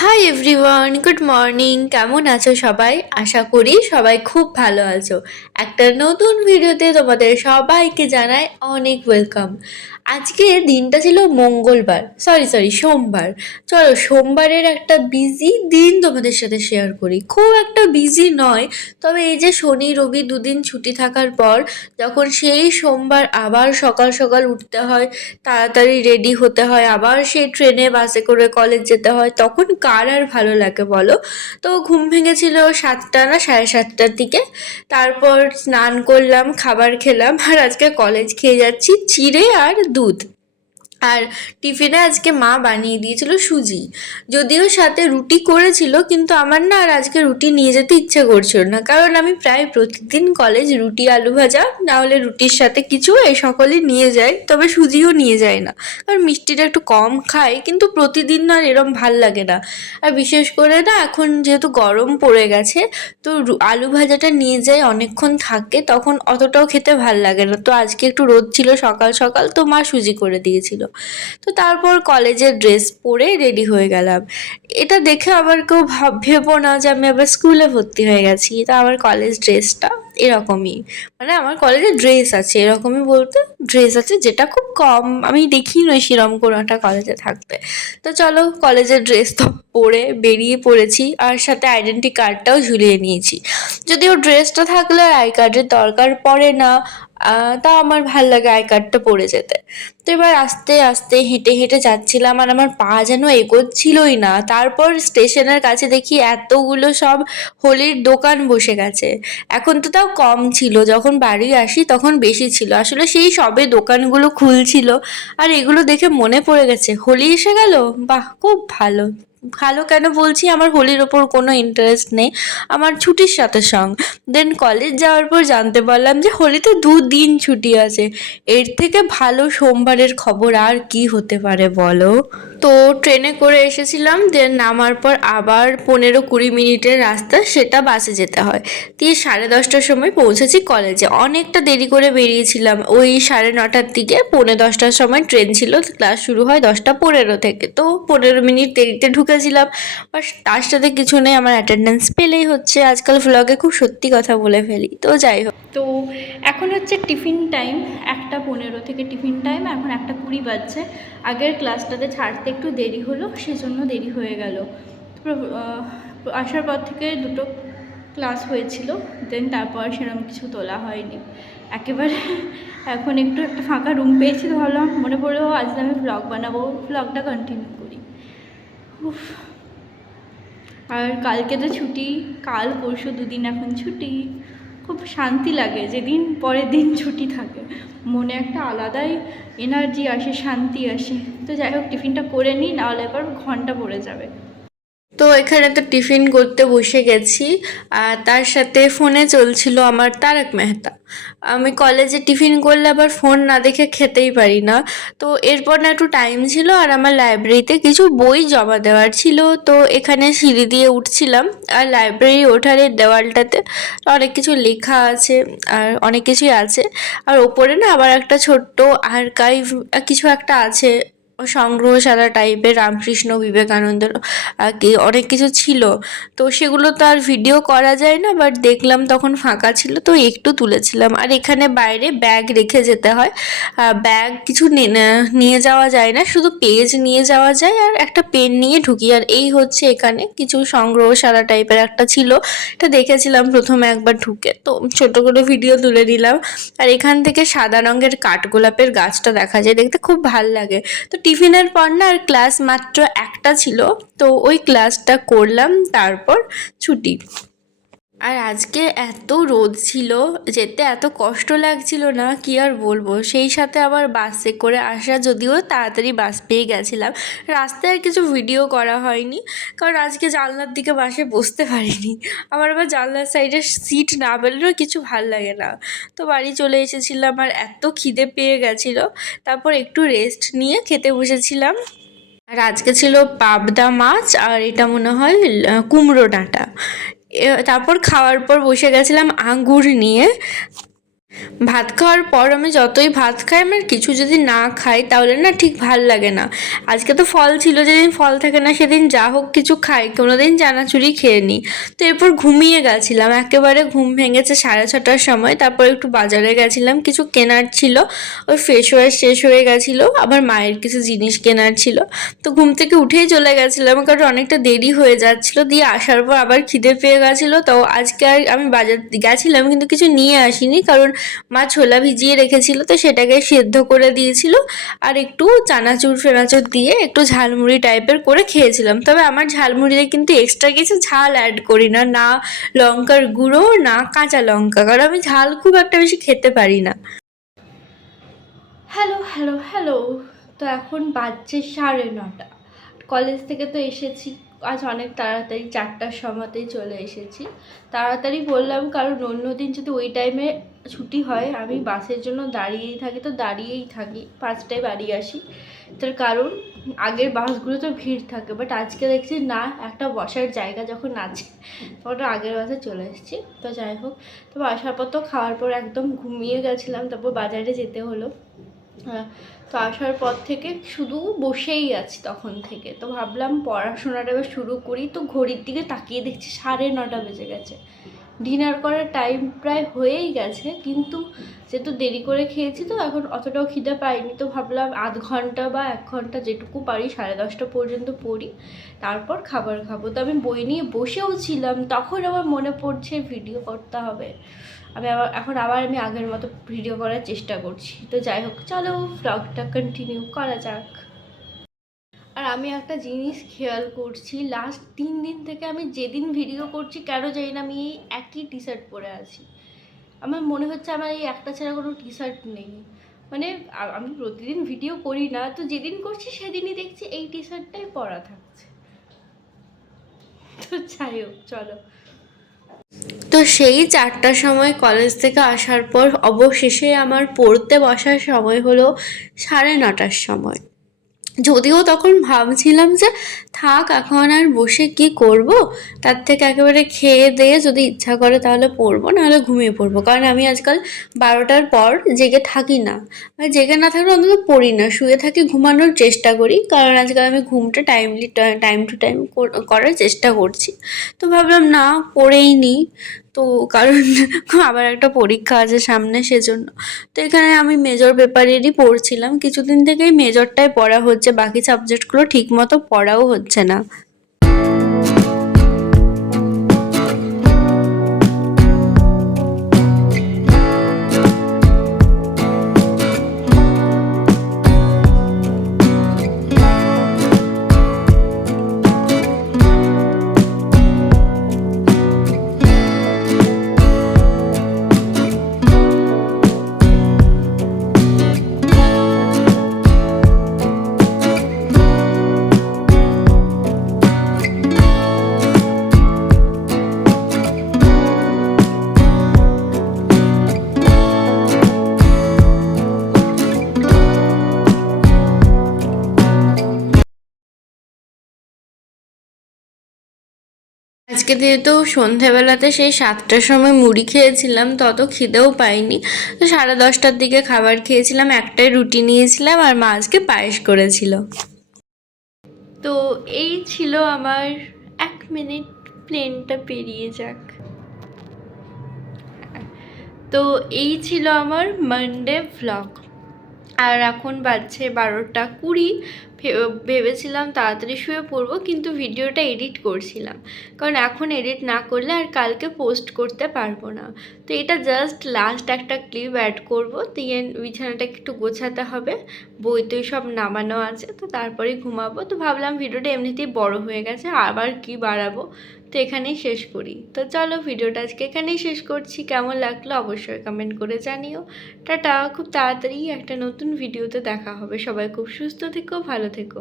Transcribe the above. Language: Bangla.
Hi everyone, good morning. কেমন আছো সবাই? আশা করি সবাই খুব ভালো আছো। একটা নতুন ভিডিওতে তোমাদের সবাইকে জানাই অনেক ওয়েলকাম। আজকে দিনটা ছিল মঙ্গলবার, সরি সোমবার। চলো সোমবারের একটা বিজি দিন তোমাদের সাথে শেয়ার করি। খুব একটা বিজি নয়, তবে এই যে শনি রবি দুদিন ছুটি থাকার পর যখন সেই সোমবার আবার সকাল সকাল উঠতে হয়, তাড়াতাড়ি রেডি হতে হয়, আবার সেই ট্রেনে বাসে করে কলেজ যেতে হয়, তখন কার আর ভালো লাগে বলো? তো ঘুম ভেঙেছিল 7টা না 7:30টার দিকে। তারপর স্নান করলাম, খাবার খেলাম, আর আজকে কলেজ খেয়ে যাচ্ছি চিড়ে আর দুধ। আর টিফিনে আজকে মা বানিয়ে দিয়েছিল সুজি, যদিও সাথে রুটি করেছিল, কিন্তু আমার না আর আজকে রুটি নিয়ে যেতে ইচ্ছে করছিল না, কারণ আমি প্রায় প্রতিদিন কলেজ রুটি আলু ভাজা না হলে রুটির সাথে কিছু এই সকলই নিয়ে যাই, তবে সুজিও নিয়ে যায় না, কারণ মিষ্টিটা একটু কম খাই, কিন্তু প্রতিদিন না আর এরম ভাল লাগে না। আর বিশেষ করে না এখন যেহেতু গরম পড়ে গেছে, তো আলু ভাজাটা নিয়ে যাই, অনেকক্ষণ থাকে, তখন অতটাও খেতে ভাল লাগে না। তো আজকে একটু রোদ ছিল সকাল সকাল, তো মা সুজি করে দিয়েছিল। তো তারপর কলেজের ড্রেস পরে রেডি হয়ে গেলাম। এটা দেখে আবার কেউ ভেবো না যে আমি আবার স্কুলে ভর্তি হয়ে গেছি। তা আমার কলেজ ড্রেসটা এরকমই, মানে আমার কলেজে ড্রেস আছে এরকমই, বলতে ড্রেস আছে যেটা খুব কম, আমি দেখি নই সেরকম কোনো একটা কলেজে থাকতে। তো চলো কলেজের ড্রেস তো পরে বেরিয়ে পড়েছি, আর সাথে আইডেন্টি কার্ডটাও ঝুলিয়ে নিয়েছি। যদিও ড্রেসটা থাকলে আই কার্ডের দরকার পড়ে না, তা আমার ভাল লাগে আই কার্ডটা পরে যেতে। তো এবার আস্তে আস্তে হেঁটে হেঁটে যাচ্ছিলাম, আর আমার পা যেন এগোচ্ছিলই না। তারপর স্টেশনের কাছে দেখি এতগুলো সব হোলির দোকান বসে গেছে। এখন তো তাও কম ছিল, যখন বাড়ি আসি তখন বেশি ছিল, আসলে সেই সবে দোকানগুলো খুলছিল। আর এগুলো দেখে মনে পড়ে গেছে হোলি এসে গেল। বাহ, খুব ভালো। ভালো কেন বলছি, আমার হোলির ওপর কোনো ইন্টারেস্ট নেই, আমার ছুটির সাথে সঙ্গ। দেন কলেজ যাওয়ার পর জানতে পারলাম যে হোলিতে 2 দিন ছুটি আছে। এর থেকে ভালো সোমবারের খবর আর কি হতে পারে বলো? তো ট্রেনে করে এসেছিলাম, দেন নামার পর আবার 15-20 মিনিটের রাস্তা, সেটা বাসে যেতে হয়। দিয়ে 10:30টার সময় পৌঁছেছি কলেজে। অনেকটা দেরি করে বেরিয়েছিলাম, ওই 9:30টার দিকে। 10:45টার সময় ট্রেন ছিল, ক্লাস শুরু হয় 10:15 থেকে, তো 15 মিনিট দেরিতে ঢুকেছিলাম। বাস তার সাথে কিছু নেই, আমার অ্যাটেন্ডেন্স পেলেই হচ্ছে। আজকাল ভ্লগে খুব সত্যি কথা বলে ফেলি, তো যাই হোক। তো এখন হচ্ছে টিফিন টাইম, 1:15 থেকে টিফিন টাইম, এখন 1:20 বাজছে। আগের ক্লাসটাতে ছাড়তে একটু দেরি হলো, সেজন্য দেরি হয়ে গেল। আসার পর থেকে 2টো ক্লাস হয়েছিল, দেন তারপর সেরকম কিছু তোলা হয়নি একেবারে। এখন একটু একটা ফাঁকা রুম পেয়েছি, তো ভাবলাম মনে পড়লো আজ আমি ভ্লগ বানাবো, ভ্লগটা কন্টিনিউ করি। আর কালকে তো ছুটি, কাল পরশু 2 দিন এখন ছুটি। খুব শান্তি লাগে যেদিন পরের দিন ছুটি থাকে, মনে একটা আলাদাই এনার্জি আসে, শান্তি আসে। তো যাই হোক, টিফিনটা করে নিই, নাহলে এবার ঘন্টা পড়ে যাবে। তো এখানে তো টিফিন করতে বসে গেছি, আর তার সাথে ফোনে চলছিল আমার তারক মেহতা। আমি কলেজে টিফিন করলে আবার ফোন না দেখে খেতেই পারি না। তো এরপর না একটু টাইম ছিল, আর আমার লাইব্রেরিতে কিছু বই জমা দেওয়ার ছিল, তো এখানে সিঁড়ি দিয়ে উঠছিলাম। আর লাইব্রেরি ওঠার এই দেওয়ালটাতে অনেক কিছু লেখা আছে, আর অনেক কিছুই আছে। আর ওপরে না আবার একটা ছোট্ট আর্কাইভ কিছু একটা আছে, সংগ্রহশালা টাইপের, রামকৃষ্ণ বিবেকানন্দের কি অনেক কিছু ছিল। তো সেগুলো তো আর ভিডিও করা যায় না, বাট দেখলাম তখন ফাঁকা ছিল, তো একটু তুলেছিলাম। আর এখানে বাইরে ব্যাগ রেখে যেতে হয়, ব্যাগ কিছু নিয়ে যাওয়া যায় না, শুধু পেজ নিয়ে যাওয়া যায়, আর একটা পেন নিয়ে ঢুকি। আর এই হচ্ছে এখানে কিছু সংগ্রহশালা টাইপের একটা ছিল, এটা দেখেছিলাম প্রথমে একবার ঢুকে, তো ছোট করে ভিডিও তুলে নিলাম। আর এখান থেকে সাদা রঙের কাঠগোলাপের গাছটা দেখা যায়, দেখতে খুব ভাল লাগে। তো টিফিনের পর না আর ক্লাস মাত্র একটা ছিল, তো ওই ক্লাসটা করলাম, তারপর ছুটি। আর আজকে এত রোদ ছিল, যেতে এত কষ্ট লাগছিল না, কি আর বলবো। সেই সাথে আবার বাসে করে আসা, যদিও তাড়াতাড়ি বাস পেয়ে গেছিলাম। রাস্তায় আর কিছু ভিডিও করা হয়নি, কারণ আজকে জানলার দিকে বাসে বসতে পারিনি। আমার আবার জানলার সাইডে সিট না পেলেও কিছু ভাল লাগে না। তো বাড়ি চলে এসেছিলাম, আর এত খিদে পেয়ে গেছিলো, তারপর একটু রেস্ট নিয়ে খেতে বসেছিলাম। আর আজকে ছিল পাবদা মাছ, আর এটা মনে হয় কুমড়ো ডাঁটা। তারপর খাওয়ার পর বসে গেছিলাম আঙ্গুর নিয়ে। ভাত খাওয়ার পর আমি যতই ভাত খাই, আমার কিছু যদি না খাই তাহলে না ঠিক ভাল লাগে না। আজকে তো ফল ছিল, যেদিন ফল থাকে না সেদিন যা হোক কিছু খাই, কোনোদিন চানাচুরি খেয়ে নিই। তো এরপর ঘুমিয়ে গেছিলাম, একেবারে ঘুম ভেঙেছে 6:30টার সময়। তারপর একটু বাজারে গেছিলাম, কিছু কেনার ছিল, ওই ফেস ওয়াশ শেষ হয়ে গেছিলো, আবার মায়ের কিছু জিনিস কেনার ছিল। তো ঘুম থেকে উঠেই চলে গেছিলাম, কারণ অনেকটা দেরি হয়ে যাচ্ছিলো। দিয়ে আসার পর আবার খিদে পেয়ে গেছিলো, তো আজকে আর আমি বাজার গেছিলাম কিন্তু কিছু নিয়ে আসিনি, কারণ মা ছোলা ভিজিয়ে রেখেছিল, তো সেটাকে সেদ্ধ করে দিয়েছিল, আর একটু চানাচুর ফেনাচুর দিয়ে একটু ঝালমুড়ি টাইপের করে খেয়েছিলাম। তবে আমার ঝালমুড়িতে কিন্তু এক্সট্রা কিছু ঝাল অ্যাড করি না, না লঙ্কার গুঁড়ো না কাঁচা লঙ্কা, কারণ আমি ঝাল খুব একটা বেশি খেতে পারি না। হ্যালো হ্যালো হ্যালো, তো এখন বাজছে 9:30। কলেজ থেকে তো এসেছি আজ অনেক তাড়াতাড়ি, 4টার সময়তেই চলে এসেছি। তাড়াতাড়ি বললাম কারণ অন্যদিন যদি ওই টাইমে ছুটি হয় আমি বাসের জন্য দাঁড়িয়েই থাকি, তো দাঁড়িয়েই থাকি, 5টায় বাড়ি আসি। তার কারণ আগের বাসগুলো তো ভিড় থাকে, বাট আজকে দেখছি না, একটা বসার জায়গা যখন আছে তখন আগের বাসে চলে এসেছি। তো যাই হোক, তো আসার পর তো খাওয়ার পর একদম ঘুমিয়ে গেছিলাম, তারপর বাজারে যেতে হলো। তো আসার পর থেকে শুধু বসেই আছি তখন থেকে। তো ভাবলাম পড়াশোনাটা এবার শুরু করি, তো ঘড়ির দিকে তাকিয়ে দেখছি 9:30 বেজে গেছে। ডিনার করার টাইম প্রায় হয়েই গেছে, কিন্তু যেহেতু দেরি করে খেয়েছি তো এখন অতটাও খিদে পাইনি। তো ভাবলাম আধ ঘন্টা বা 1 ঘন্টা যেটুকু পারি 10:30 পর্যন্ত পড়ি, তারপর খাবার খাবো। তো আমি বই নিয়ে বসেও ছিলাম, তখন আমার মনে পড়ছে ভিডিও করতে হবে। এখন আবার আমি আগের মতো ভিডিও করার চেষ্টা করছি। তো যাই হোক, চলো ব্লগটা কন্টিনিউ করা যাক। আর আমি একটা জিনিস খেয়াল করছি, লাস্ট 3 দিন থেকে আমি যেদিন ভিডিও করছি কেন জানি না আমি এই একই টি শার্ট পরে আছি। আমার মনে হচ্ছে আমার এই একটা ছাড়া কোনো টি শার্ট নেই। মানে আমি প্রতিদিন ভিডিও করি না, তো যেদিন করছি সেদিনই দেখছি এই টি শার্টটাই পরা থাকছে। তো যাই হোক, চলো। তো সেই 4টার সময় কলেজ থেকে আসার পর অবশেষে আমার পড়তে বসার সময় হলো 9:30টার সময়। যদিও তখন ভাবছিলাম যে থাক, এখন আর বসে কি করব, তার থেকে একেবারে খেয়ে দিয়ে যদি ইচ্ছা করে তাহলে পড়বো, নাহলে ঘুমিয়ে পড়বো। কারণ আমি আজকাল 12টার পর জেগে থাকি না, আর জেগে না থাকলে অন্তত পড়ি না, শুয়ে থাকি, ঘুমানোর চেষ্টা করি, কারণ আজকাল আমি ঘুমটা টাইম টু টাইম করার চেষ্টা করছি। তো ভাবলাম না, পড়েই নিই। তো কারণ আবার একটা পরীক্ষা আছে সামনে, সেজন্য। তো এখানে আমি মেজর পেপারেরই পড়ছিলাম, কিছুদিন থেকেই মেজরটাই পড়া হচ্ছে, বাকি সাবজেক্টগুলো ঠিক মতো পড়াও হচ্ছে না। আজকে যেহেতু সন্ধেবেলাতে সেই 7টার সময় মুড়ি খেয়েছিলাম, তত খিদেও পাইনি। তো 10:30টার দিকে খাবার খেয়েছিলাম, একটাই রুটি নিয়েছিলাম, আর মা আজকে পায়েস করেছিল। তো এই ছিল আমার 1 মিনিট, প্লেনটা পেরিয়ে যাক। তো এই ছিল আমার মানডে ভ্লগ। আর এখন বাজছে 12টা 20। ভেবেছিলাম তাড়াতাড়ি শুয়ে পড়বো, কিন্তু ভিডিওটা এডিট করছিলাম, কারণ এখন এডিট না করলে আর কালকে পোস্ট করতে পারবো না। তো এটা জাস্ট লাস্ট একটা ক্লিপ অ্যাড করবো, দিয়ে বিছানাটা একটু গোছাতে হবে, বই তো সব নামানো আছে, তো তারপরেই ঘুমাবো। তো ভাবলাম ভিডিওটা এমনিতেই বড় হয়ে গেছে, আবার কি বাড়াবো, তো এখানেই শেষ করি। তো চলো, ভিডিওটা আজকে এখানেই শেষ করছি। কেমন লাগলো অবশ্যই কমেন্ট করে জানিও। টাটা, খুব তাড়াতাড়ি একটা নতুন ভিডিওতে দেখা হবে। সবাই খুব সুস্থ থেকো, ভালো থেকো।